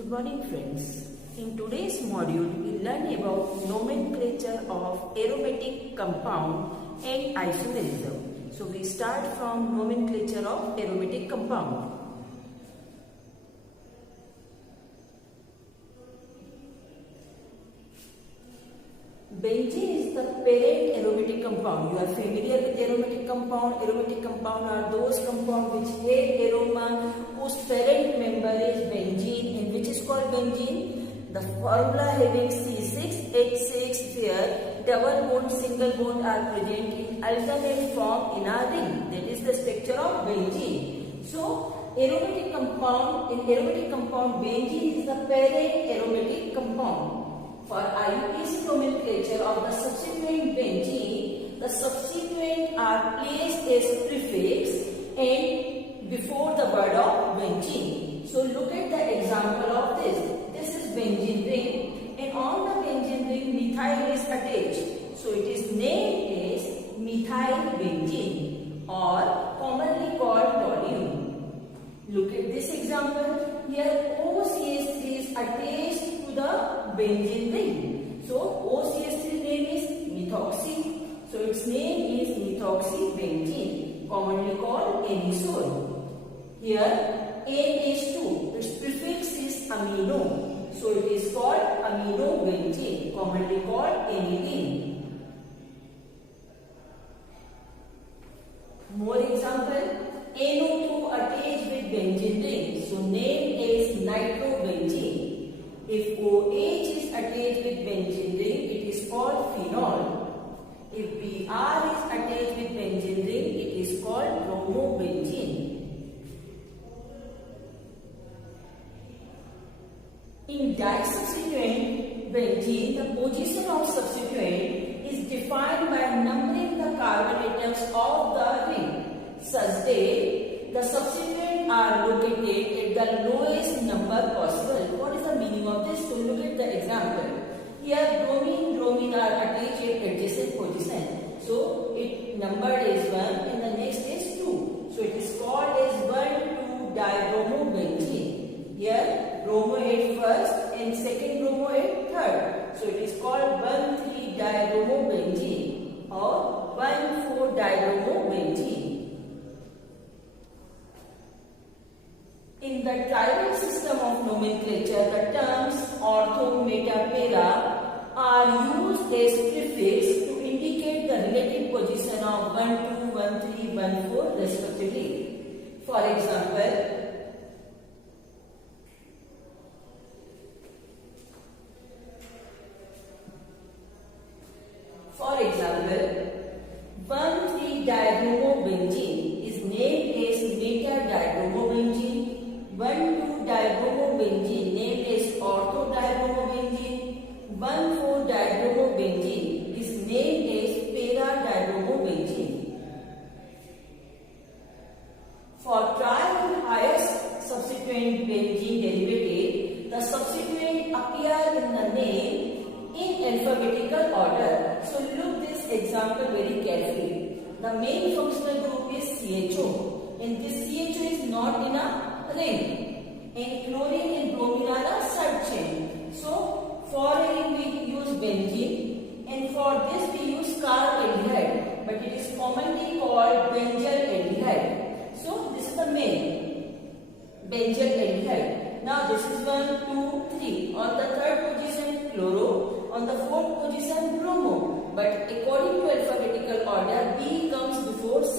Good morning friends. In today's module we learn about nomenclature of aromatic compound and isomerism. So we start from nomenclature of aromatic compound. Benzene is the parent aromatic compound. You are familiar with aromatic compound. Aromatic compound are those compounds which have aroma whose parent member is benzene and which is called benzene. The formula having C6H6 where double bond, single bond are present in alternate form in a ring. That is the structure of benzene. So aromatic compound, in aromatic compound benzene is the parent aromatic compound. For IUPAC nomenclature of the substituent benzene, the substituent are placed as prefix and before the word of benzene. So look at the example of this. This is benzene ring and on the benzene ring methyl is attached. So it is named as methyl benzene or commonly called toluene. Look at this example. Here OCH3 is attached to the benzene ring. So OCH3 name is methoxy. So its name is methoxybenzene, commonly called anisole. Here NH2, its prefix is amino. So it is called aminobenzene, commonly called anidine. More example, NO2 attached with benzene ring. So name is nitrobenzene. If OH is attached with benzene ring, it is called phenol. If Br is attached with benzene ring, it is called bromobenzene. In disubstituent benzene, the position of substituent is defined by numbering the carbon atoms of the ring, such that the substituent are located at the lowest number possible. What is the meaning of this? So look at the example. Here bromine are attached at adjacent position. So it numbered as 1 and the next is 2. So it is called as 1,2-dibromobenzene. Here bromo at first and second bromo at third. So it is called 1,3-dibromobenzene or 1,4-dibromobenzene. In the tribal system of nomenclature, the terms ortho, meta, para are used as prefix to indicate the relative position of 1, 2, 1, 3, 1, 4 respectively. For example, 1,3-dibromobenzene is named as meta-dibromobenzene. 1,2-dibromobenzene named as ortho-dibromobenzene. 1,4-dibromobenzene is named as para-dibromobenzene. For trial and highest substituent benzene derivative, the substituent appear in the name in alphabetical order. So look this example very carefully. The main functional group is CHO and this CHO is not in a ring and chlorine and bromine are a side chain. So for ring we use benzene and for this we use caraldehyde, but it is commonly called benzyl aldehyde. So this is the main benzyl aldehyde. Now this is 1, 2, 3. On the third position chloro, on the fourth position bromo. But according to alphabetical order, B comes before C.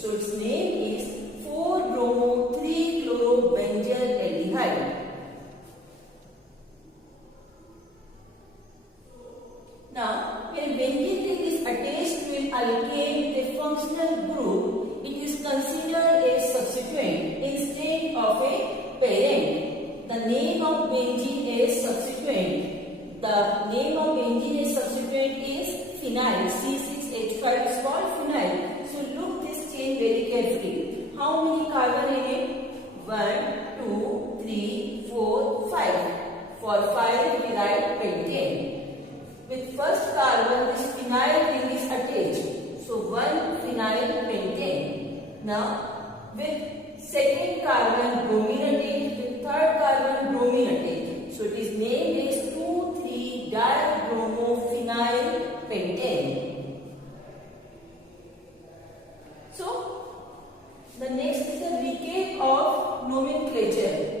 So its name is 4-bromo-3-chloro-benzyl aldehyde. Now, when benzene ring is attached to an alkane with a functional group, it is considered a substituent instead of a parent. The name of benzene as substituent. The name of benzene as substituent is phenyl. C6H5 is called phenyl. So look this chain very carefully. How many carbon in it? 1, 2, 3, 4, 5. For 5 we write pentane. With first carbon this phenyl ring is attached. So 1 phenyl pentane. Now with second carbon bromine attached, with third carbon bromine attached. So it is named as 2,3-dibromophenyl pentane. So the next is a recap of nomenclature.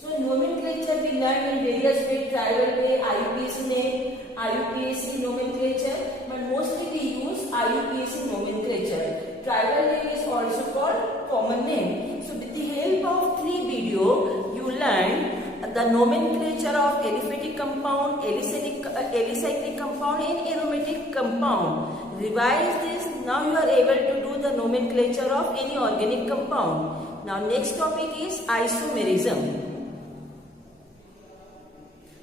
So nomenclature we learned in various way, tribal way, IUPAC name, IUPAC nomenclature, but mostly we use IUPAC nomenclature. Tribal name is also called common name. So with the help of 3 video, you learn the nomenclature of aliphatic compound, alicyclic compound and aromatic compound. Revise this. Now you are able to do the nomenclature of any organic compound. Now next topic is isomerism.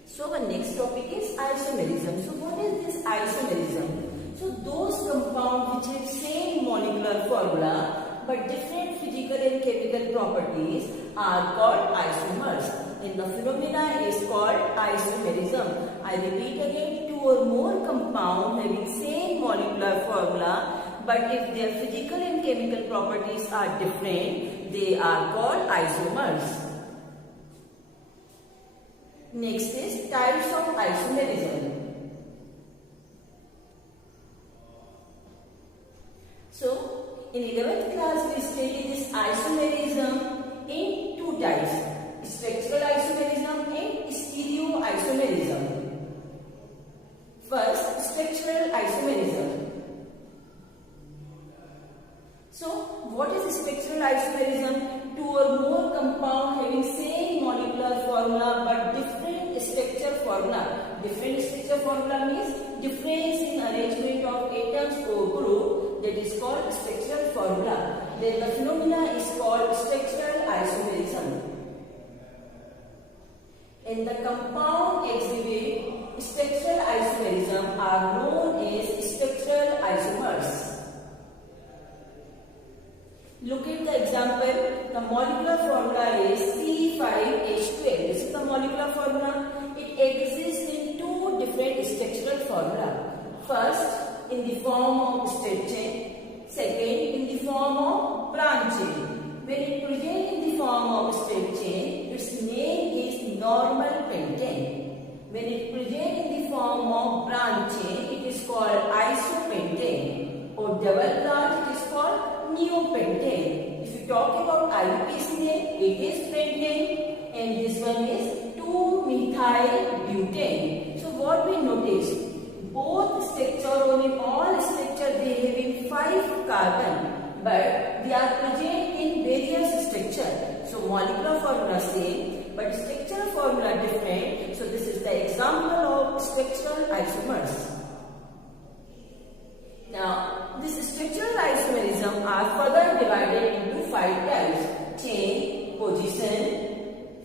So the next topic is isomerism. So what is this isomerism? So those compounds which have same molecular formula but different physical and chemical properties are called isomers. And the phenomena is called isomerism. I repeat again, 2 or more compounds having same molecular formula, but if their physical and chemical properties are different, they are called isomers. Next is types of isomerism. So in 11th class we studied this isomerism in 2 types, structural isomerism and stereoisomerism. First, structural isomerism. So what is structural isomerism? 2 or more compounds having same molecular formula but different structure formula. Different structure formula means difference in arrangement of atoms or group, that is called structural formula. Then the phenomena is called structural isomerism. And the compound exhibit structural isomerism are known as structural isomers. Look at the example. The molecular formula is C5H12. This is the molecular formula. It exists in 2 different structural formula. First, in the form of straight chain. Second, in the form of branch chain. When it presents in the form of straight chain, its name is normal pentane. When it presents in the form of branch chain, it is called isopentane. Or double branch, it is called neopentane. If you talk about IUPAC name, it is pentane, and this one is 2-methyl-butane. So what we notice? Both structure or in all structure they having 5 carbon, but they are present in various structure. So molecular formula same, but structural formula different. So this is the example of structural isomers. Now this structural isomerism are further divided into 5 types: chain, position,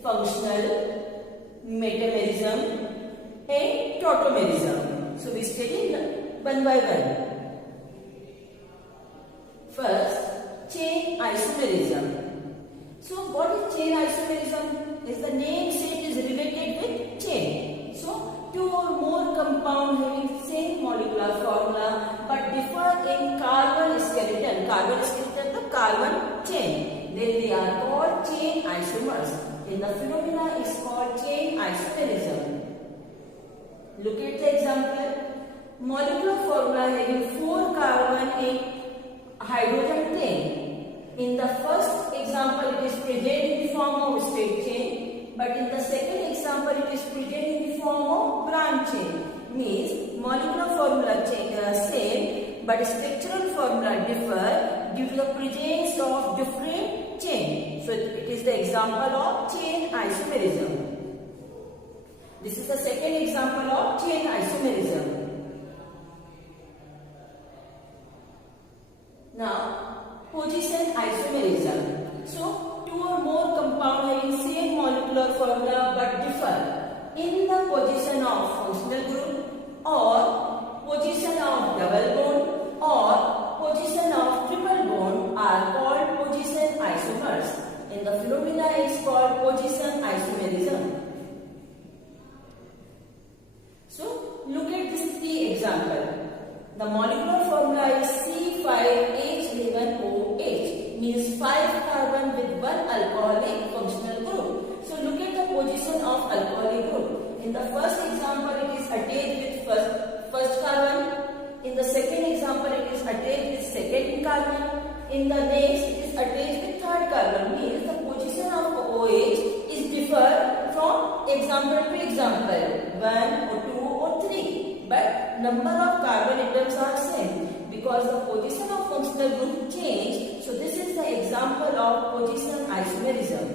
functional, metamerism and tautomerism. So we study one by one. First, chain isomerism. So what is chain isomerism? As the name says, it is related with chain. So 2 or more compounds having same molecular formula but differ in carbon skeleton. Carbon skeleton, the carbon chain. Then they are called chain isomers. And the phenomena is called chain isomerism. Look at the example. Molecular formula having 4 carbon and hydrogen 10. In the first example, it is present in the form of straight chain, but in the second example, it is present in the form of branch chain. Means molecular formula same, but structural formula differ due to the presence of different chain. So it is the example of chain isomerism. This is the second example of chain isomerism. Now, position isomerism. So, 2 or more compounds having same molecular formula but differ in the position of functional group or position of double bond or position of triple bond are called position isomers. And the phenomena is called position isomerism. So, look at this 3 example. The molecular formula is C5H11OH, means 5 carbon with 1 alcoholic functional group. So look at the position In the first example, it is attached with first carbon. In the second example, it is attached with second carbon. In the next, it is attached with third carbon. Means the position of OH is different from example to example, 1 or 2 or 3. But number of carbon atoms are same because the position of functional group changed. So this is the example of position isomerism.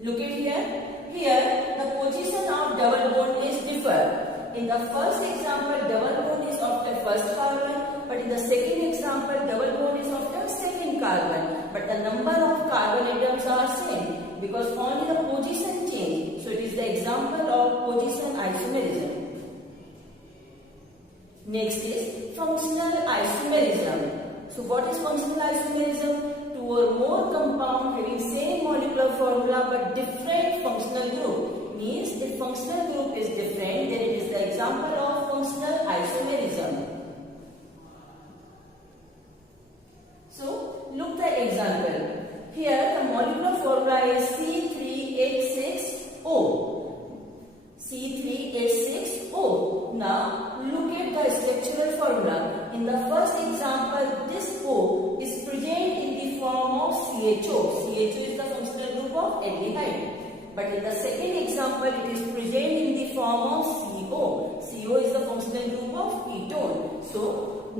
Look at here. Here the position of double bond is different. In the first example, double bond is of the first carbon, but in the second example, double bond is of the second carbon. But the number of carbon atoms are same because only the position change. So it is the example of position isomerism. Next is functional isomerism. So what is functional isomerism? Two or more compound having same molecular formula but different functional group. Means if functional group is different, then it is the example of functional isomerism. So look the example. Here the molecular formula is C3H6O. C3H6O. Now look at the structural formula. In the first example, this O is present in the form of CHO. CHO is the functional group of aldehyde. But in the second example, it is present in the form of CO. CO is the functional group of ketone. So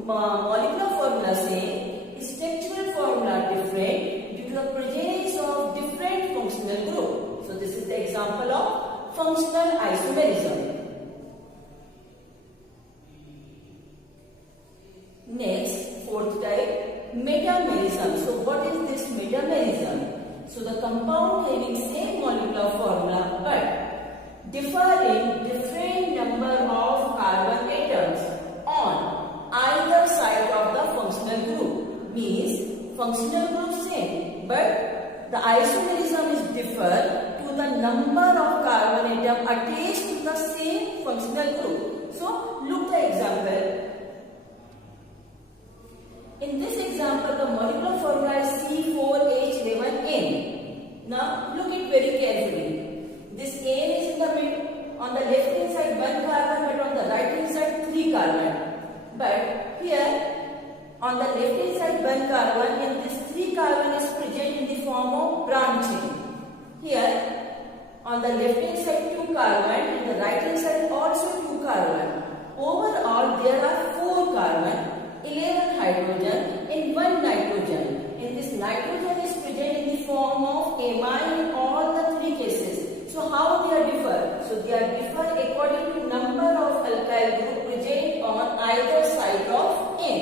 molecular formula same, structural formula different due to the presence of different functional group. So this is the example of functional isomerism. Next, fourth type, metamerism. So what is this metamerism? So the compound having same molecular formula but differ in different number of carbon atoms on either side of the functional group. Means functional group same but the isomerism is differ to the number of carbon atom attached to the same functional group. So look the example. In this example, the molecular formula is C4H11N. Now look it very carefully. This N is in the middle. On the left hand side 1 carbon, but on the right hand side 3 carbon. But here on the left hand side 1 carbon, and this 3 carbon is present in the form of branching. Here on the left hand side 2 carbon, and the right hand side also 2 carbon. Overall there are 4 carbon, 11 hydrogen and 1 nitrogen. And this nitrogen is present in the form of amine in all the 3 cases. So how they are differ? So they are differ according to number of alkyl group present on either side of N.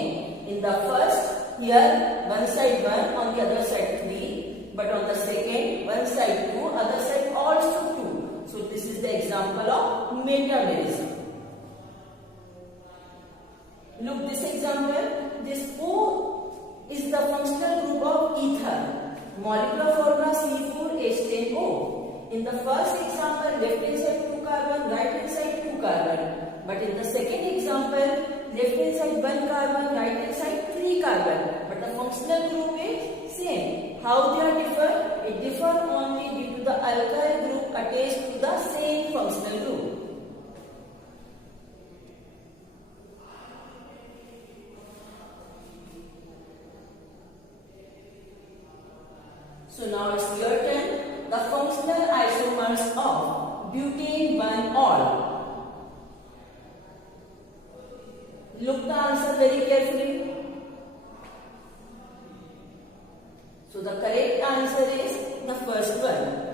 In the first, here one side 1, on the other side 3. But on the second, one side 2, other side also 2. So this is the example of metamerism. Look this example. This O is the functional group of ether. Molecular formula C4H10O. In the first example, left hand side 2 carbon, right hand side 2 carbon. But in the second example, left hand side 1 carbon, right hand side 3 carbon. But the functional group is same. How they are differ? It differ only due to the alkyl group attached to the same functional group. So now it's your turn. The functional isomers of butane 1-ol. Look the answer very carefully. So the correct answer is the first one.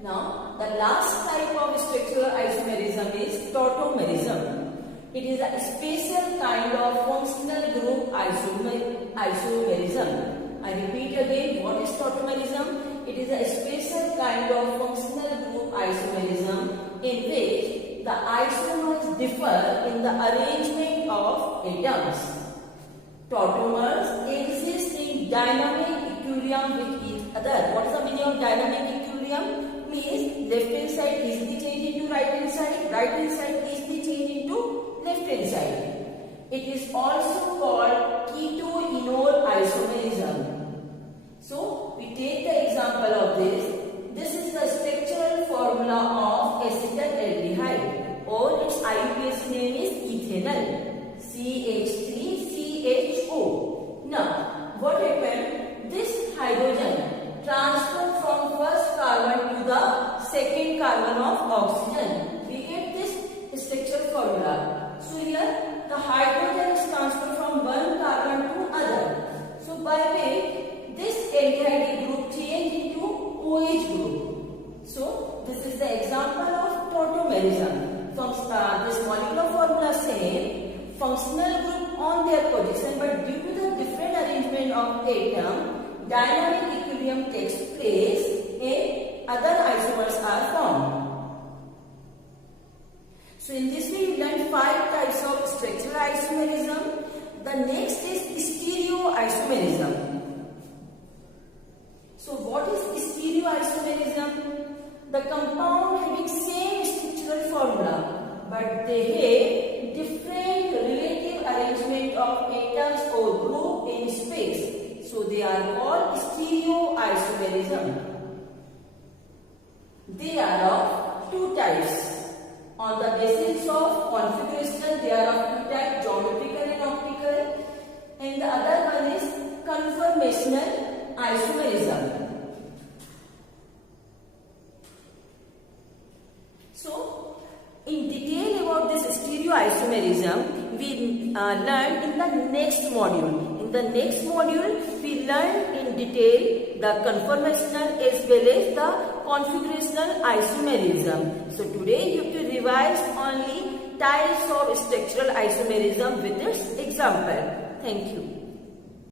Now the last type of structural isomerism is tautomerism. It is a special kind of functional group isomerism. I repeat again, what is tautomerism? It is a special kind of functional group isomerism in which the isomers differ in the arrangement of atoms. Tautomers exist in dynamic equilibrium with each other. What is the meaning of dynamic equilibrium? Means left hand side easily change into right hand side, right hand side easily change into left hand side. It is also called keto-enol isomerism. So we take the example of this. This is the structural formula of acetaldehyde, or its IUPAC name is ethanol, CH3CHO. Now, what happened? This hydrogen transferred from first carbon to the second carbon of oxygen. We get this structural formula. So here the hydrogen is transferred from one carbon to other. So by way this aldehyde group change into OH group. So this is the example of tautomerism. This molecular formula same, functional group on their position, but due to the different arrangement of atom, dynamic equilibrium takes place and other isomers are formed. So in this way you learned 5 types of structural isomerism. The next is stereoisomerism. So what is stereoisomerism? The compound having same structural formula, but they have different relative arrangement of atoms or group in space. So they are called stereoisomerism. They are of 2 types. On the basis of configuration, they are of 2 types, geometrical and optical. And the other one is conformational isomerism. So, in detail about this stereoisomerism, we learned in the next module. In the next module, we learned in detail the conformational as well as the configurational isomerism. So today you have to revise only types of structural isomerism with its example. Thank you.